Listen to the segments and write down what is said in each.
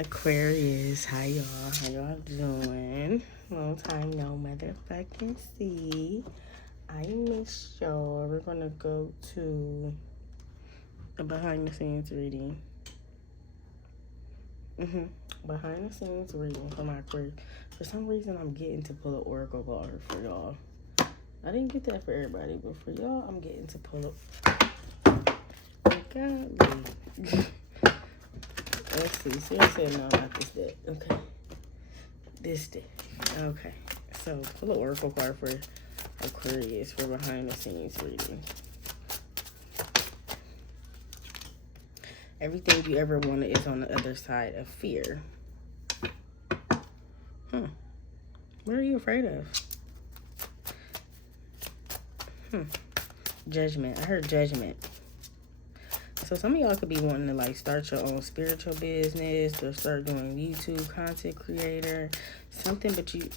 Aquarius, hi y'all. How y'all doing? Long time no motherfucking see. I miss y'all. We're gonna go to a behind the scenes reading. Behind the scenes reading for my Aquarius. For some reason, I'm getting to pull an oracle card for y'all. I didn't get that for everybody, but for y'all, I'm getting to pull up. God, let's see. Seriously, no, not this deck. Okay. This deck. Okay. So, pull an oracle card for Aquarius for behind the scenes reading. Everything you ever wanted is on the other side of fear. What are you afraid of? Judgment. I heard judgment. So some of y'all could be wanting to like start your own spiritual business or start doing YouTube content creator, something, but you,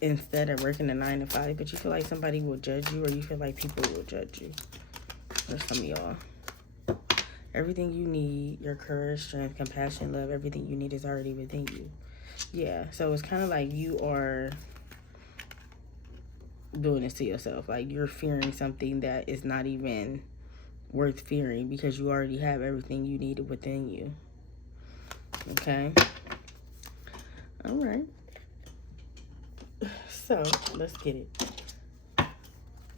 instead of working a 9 to 5, but you feel like somebody will judge you, or you feel like people will judge you. For some of y'all. Everything you need, your courage, strength, compassion, love, everything you need is already within you. Yeah, so it's kind of like you are doing this to yourself. Like you're fearing something that is not even worth fearing because you already have everything you needed within you. Okay? All right. So, let's get it.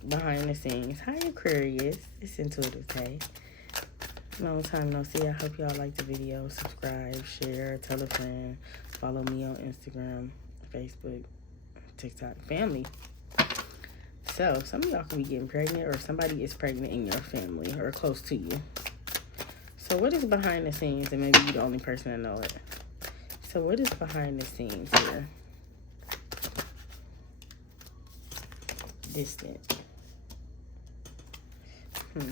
Behind the scenes. Hi, Aquarius. It's Intuitive Tay. Long time no see. I hope y'all like the video. Subscribe, share, tell a friend. Follow me on Instagram, Facebook, TikTok, family. So, some of y'all could be getting pregnant, or somebody is pregnant in your family or close to you. So, what is behind the scenes? And maybe you're the only person to know it. So, what is behind the scenes here? Distant.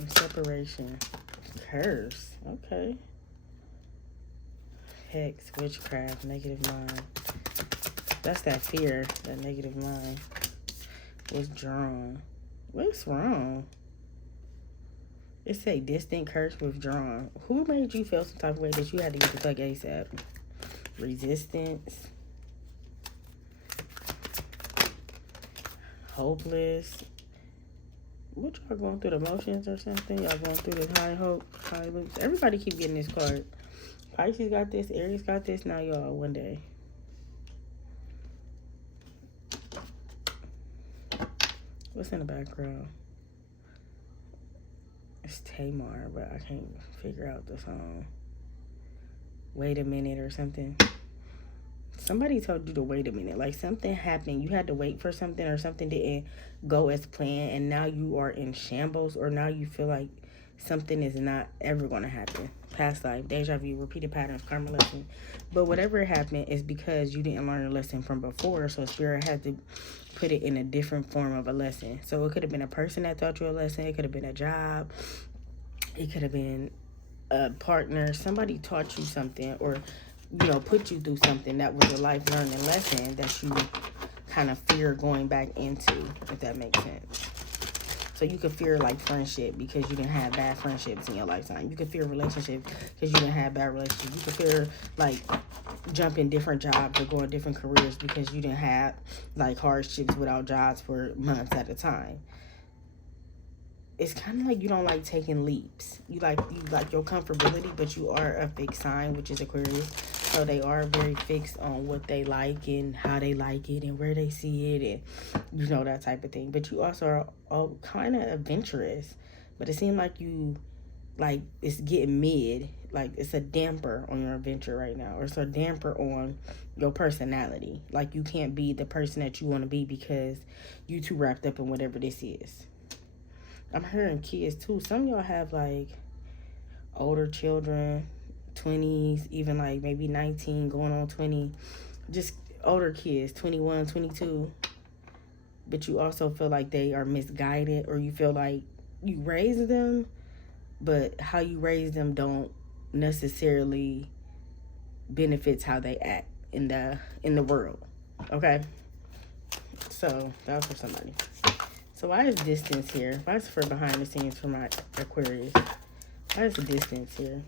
Separation. Curse. Okay. Hex, witchcraft, negative mind. That's that fear, that negative mind. Withdrawn. What's wrong? It say distant, curse, withdrawn. Who made you feel some type of way that you had to get the fuck ASAP? Resistance. Hopeless. What y'all going through, the motions or something? Y'all going through this high hope, high loops? Everybody keep getting this card. Pisces got this, Aries got this, now y'all one day. What's in the background? It's Tamar, but I can't figure out the song. Wait a minute or something. Somebody told you to wait a minute. Like something happened. You had to wait for something, or something didn't go as planned, and now you are in shambles, or now you feel like something is not ever going to happen. Past life, deja vu, repeated patterns, karma lesson. But whatever happened is because you didn't learn a lesson from before, so Spirit had to put it in a different form of a lesson. So it could have been a person that taught you a lesson. It could have been a job. It could have been a partner. Somebody taught you something, or you know, put you through something that was a life learning lesson that you kind of fear going back into, if that makes sense. So you could fear like friendship because you didn't have bad friendships in your lifetime. You could fear relationships because you didn't have bad relationships. You could fear like jumping different jobs or going different careers because you didn't have like hardships without jobs for months at a time. It's kind of like you don't like taking leaps. You like your comfortability, but you are a fixed sign, which is Aquarius. So they are very fixed on what they like and how they like it and where they see it and, you know, that type of thing. But you also are all kind of adventurous. But it seems like you, like, it's getting mid. Like, it's a damper on your adventure right now. Or it's a damper on your personality. Like, you can't be the person that you want to be because you too wrapped up in whatever this is. I'm hearing kids, too. Some of y'all have, like, older children, 20s, even like maybe 19 going on 20, just older kids, 21, 22, but you also feel like they are misguided, or you feel like you raised them, but how you raise them don't necessarily benefits how they act in the world. Okay, so that was for somebody. So why is distance here? Why is for behind the scenes for my Aquarius? Why is the distance here?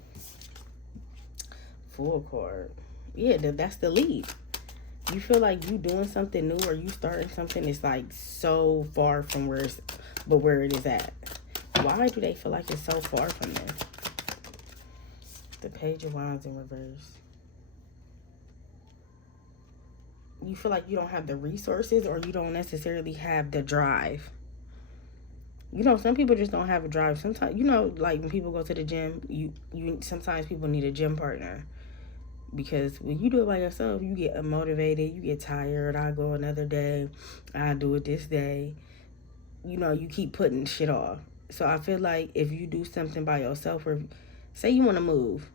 Full card. Yeah, that's the leap. You feel like you doing something new or you starting something that's like so far from where it is at. Why do they feel like it's so far from this? The Page of Wands in reverse. You feel like you don't have the resources or you don't necessarily have the drive. You know, some people just don't have a drive. Sometimes, you know, like when people go to the gym, you sometimes people need a gym partner. Because when you do it by yourself, you get unmotivated, you get tired. I go another day, I do it this day. You know, you keep putting shit off. So I feel like if you do something by yourself, or say you want to move,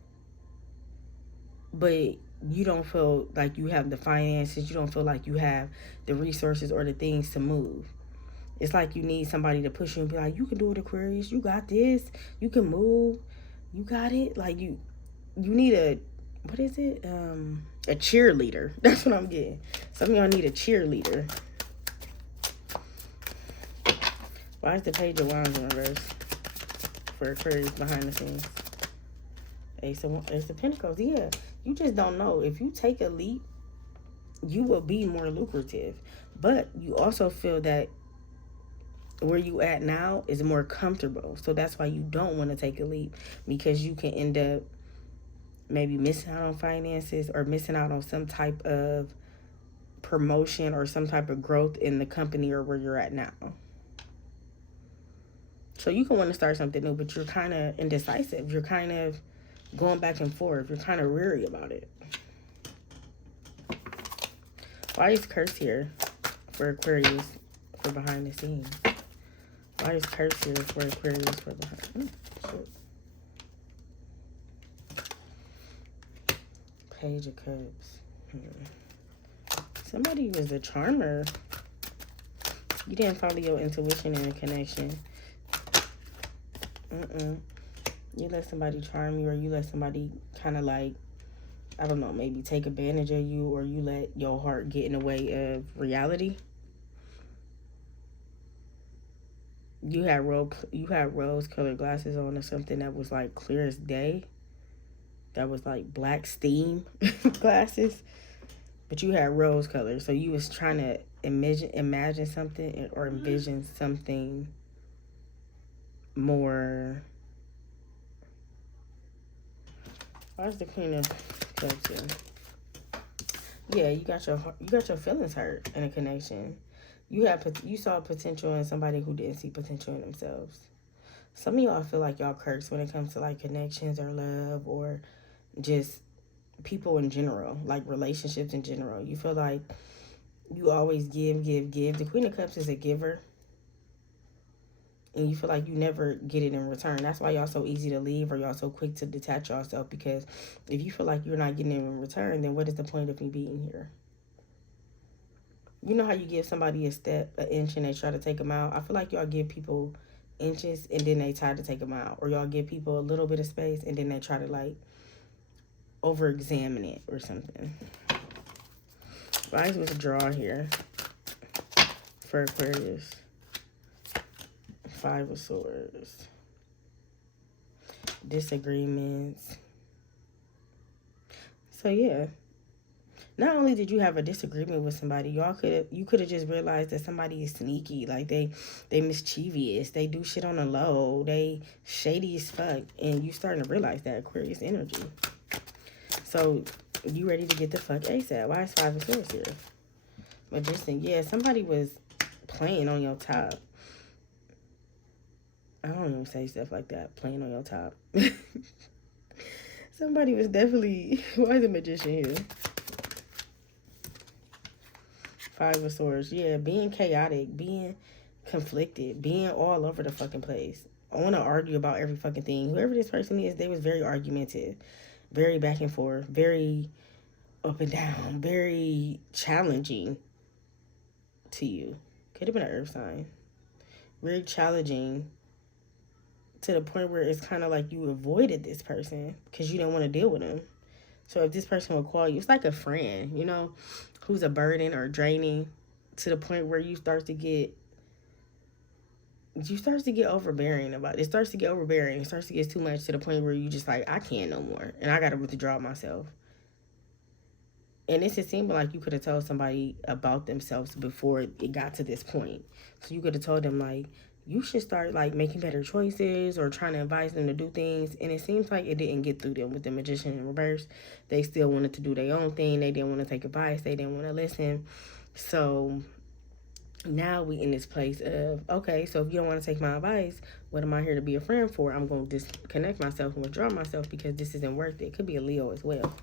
but you don't feel like you have the finances, you don't feel like you have the resources or the things to move. It's like you need somebody to push you and be like, you can do it, Aquarius. You got this. You can move. You got it. Like you need a, what is it? A cheerleader. That's what I'm getting. Some of y'all need a cheerleader. Why is the Page of Wands in reverse for Aquarius behind the scenes? Ace of Pentacles. Yeah, you just don't know. If you take a leap, you will be more lucrative. But you also feel that where you at now is more comfortable. So that's why you don't want to take a leap, because you can end up maybe missing out on finances or missing out on some type of promotion or some type of growth in the company or where you're at now. So you can want to start something new, but you're kind of indecisive. You're kind of going back and forth. You're kind of weary about it. Why is curse here for Aquarius for behind the scenes? Why is curse here for Aquarius for behind? Page of Cups. Somebody was a charmer. You didn't follow your intuition in a connection. You let somebody charm you, or you let somebody kind of like, I don't know, maybe take advantage of you, or you let your heart get in the way of reality. You had rose-colored glasses on, or something that was like clear as day. That was like black steam glasses, but you had rose color. So you was trying to imagine something or envision something more. Why's the Queen of Cups here? Yeah, you got your feelings hurt in a connection. You saw potential in somebody who didn't see potential in themselves. Some of y'all feel like y'all cursed when it comes to like connections or love or just people in general, like relationships in general. You feel like you always give. The Queen of Cups is a giver. And you feel like you never get it in return. That's why y'all so easy to leave, or y'all so quick to detach yourself. Because if you feel like you're not getting it in return, then what is the point of me being here? You know how you give somebody an inch, and they try to take them out? I feel like y'all give people inches, and then they try to take them out. Or y'all give people a little bit of space, and then they try to, like, over-examine it or something. Why is this draw here for Aquarius? 5 of Swords. Disagreements. So yeah, not only did you have a disagreement with somebody, you could have just realized that somebody is sneaky, like they mischievous, they do shit on the low, they shady as fuck, and you starting to realize that, Aquarius energy. So you ready to get the fuck ASAP? Why is 5 of Swords here? Magician. Yeah, somebody was playing on your top. I don't even say stuff like that. Playing on your top. Somebody was definitely... Why is the Magician here? 5 of Swords. Yeah, being chaotic, being conflicted, being all over the fucking place. I want to argue about every fucking thing. Whoever this person is, they was very argumentative. Very back and forth. Very up and down. Very challenging to you. Could have been an earth sign. Very challenging to the point where it's kind of like you avoided this person because you didn't want to deal with them. So if this person would call you, it's like a friend, you know, who's a burden or draining, to the point where you start to get overbearing about it. It starts to get overbearing. It starts to get too much to the point where you just like, I can't no more. And I got to withdraw myself. And it seemed like you could have told somebody about themselves before it got to this point. So you could have told them, like, you should start, like, making better choices or trying to advise them to do things. And it seems like it didn't get through them with the Magician in reverse. They still wanted to do their own thing. They didn't want to take advice. They didn't want to listen. So now we in this place of, okay, so if you don't want to take my advice, what am I here to be a friend for? I'm going to disconnect myself and withdraw myself because this isn't worth it. It could be a Leo as well.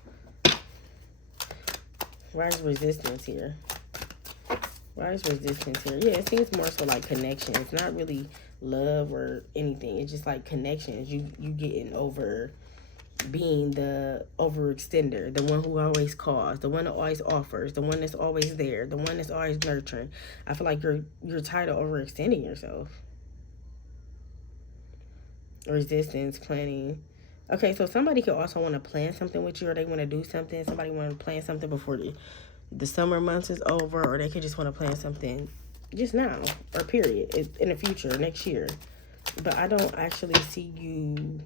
Why is resistance here? Why is resistance here? Yeah, it seems more so like connection. It's not really love or anything. It's just like connections. You getting over being the overextender, the one who always calls, the one that always offers, the one that's always there, the one that's always nurturing. I feel like you're tired of overextending yourself. Resistance, planning. Okay, so somebody could also want to plan something with you, or they want to do something. Somebody want to plan something before the summer months is over, or they could just want to plan something just now, or period, in the future, next year. But I don't actually see you.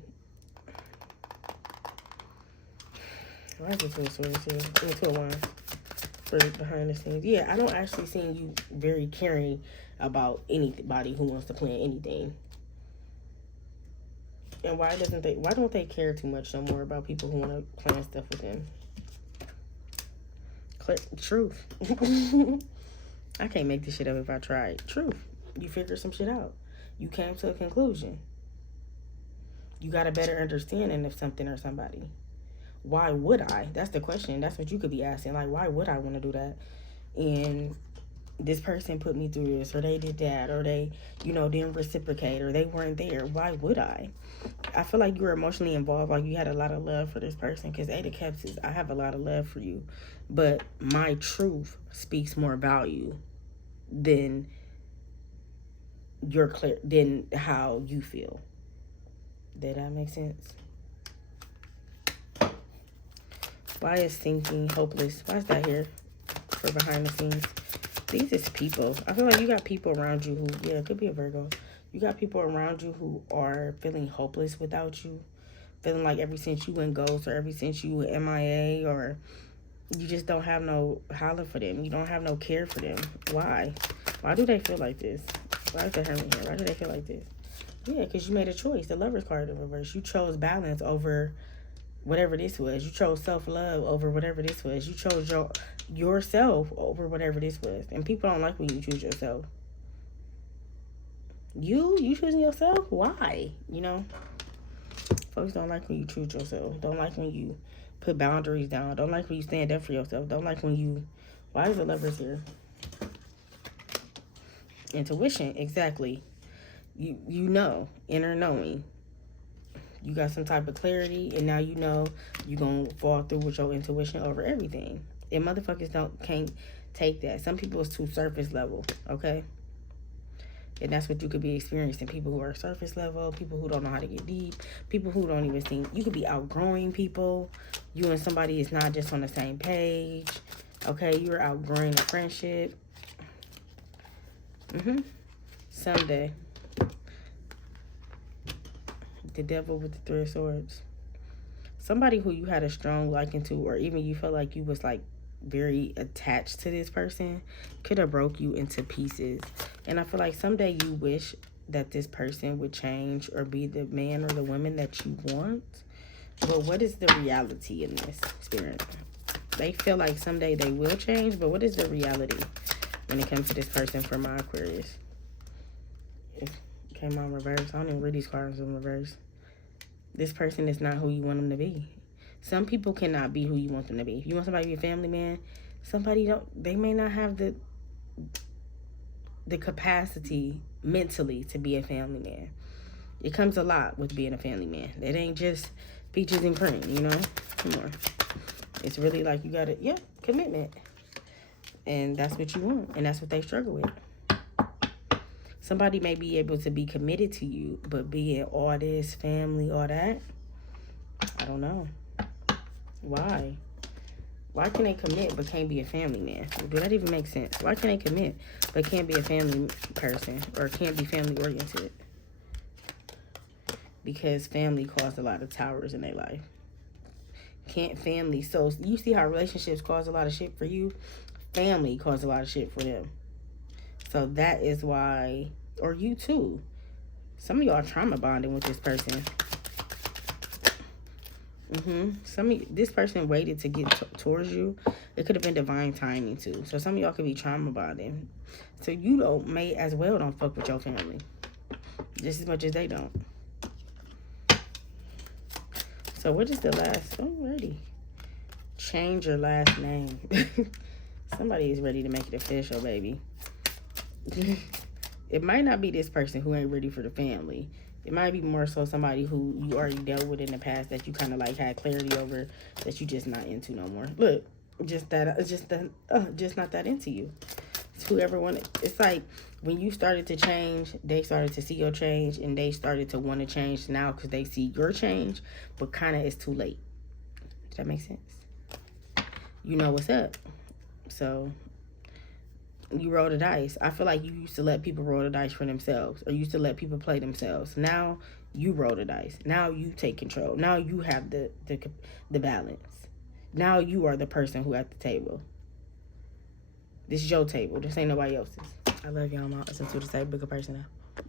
Why is it Two of Swords here? Two of Wands for behind the scenes. Yeah, I don't actually see you very caring about anybody who wants to plan anything. And why don't they care too much no more about people who want to plan stuff with them? Truth. I can't make this shit up if I tried. Truth. You figure some shit out. You came to a conclusion. You got a better understanding of something or somebody. Why would I? That's the question. That's what you could be asking. Like, why would I want to do that? And this person put me through this, or they did that, or they, didn't reciprocate, or they weren't there. Why would I? I feel like you were emotionally involved, like you had a lot of love for this person, because Eight of Cups is, I have a lot of love for you, but my truth speaks more value than than how you feel. Did that make sense? Why is sinking, hopeless? Why is that here for behind the scenes? These is people. I feel like you got people around you who, yeah, it could be a Virgo. You got people around you who are feeling hopeless without you. Feeling like ever since you went ghost, or ever since you were MIA, or you just don't have no holler for them. You don't have no care for them. Why? Why do they feel like this? Why is the Hermit here? Why do they feel like this? Yeah, because you made a choice. The Lover's card in reverse. You chose balance over whatever this was. You chose self-love over whatever this was. You chose yourself over whatever this was. And people don't like when you choose yourself. You choosing yourself? Why? Folks don't like when you choose yourself. Don't like when you put boundaries down. Don't like when you stand up for yourself. Don't like when you... Why is the Lovers here? Intuition, exactly. You know, inner knowing. You got some type of clarity, and now you know you're going to fall through with your intuition over everything. And motherfuckers can't take that. Some people is too surface level, okay? And that's what you could be experiencing. People who are surface level, people who don't know how to get deep, people who don't even think. You could be outgrowing people. You and somebody is not just on the same page, okay? You're outgrowing a friendship. Someday. The Devil with the Three of Swords. Somebody who you had a strong liking to, or even you felt like you was like very attached to this person, could have broke you into pieces. And I feel like someday you wish that this person would change or be the man or the woman that you want. But what is the reality in this, Spirit? They feel like someday they will change, but what is the reality when it comes to this person for my Aquarius? It came on reverse. I don't even read these cards in reverse. This person is not who you want them to be. Some people cannot be who you want them to be. If you want somebody to be a family man, they may not have the capacity mentally to be a family man. It comes a lot with being a family man. It ain't just peaches and cream, Come on. It's really like you gotta, commitment. And that's what you want. And that's what they struggle with. Somebody may be able to be committed to you, but being all this, family, all that, I don't know. Why? Why can they commit but can't be a family man? Does that even make sense? Why can they commit but can't be a family person or can't be family oriented? Because family caused a lot of towers in their life. Can't family. So you see how relationships cause a lot of shit for you? Family cause a lot of shit for them. So that is why, or you too. Some of y'all are trauma bonding with this person. This person waited to get towards you. It could have been divine timing too. So some of y'all could be trauma bonding. So you may as well don't fuck with your family just as much as they don't. So what is the last? Already. Change your last name. Somebody is ready to make it official, baby. It might not be this person who ain't ready for the family. It might be more so somebody who you already dealt with in the past that you kind of like had clarity over, that you just not into no more. Look, just not that into you. It's whoever wanted. It's like when you started to change, they started to see your change, and they started to want to change now because they see your change, but kind of it's too late. Does that make sense? You know what's up. So you roll the dice. I feel like you used to let people roll the dice for themselves, or used to let people play themselves. Now you roll the dice. Now you take control. Now you have the balance. Now you are the person who at the table. This is your table. This ain't nobody else's. I love y'all. I'm out. Listen to the same bigger person now.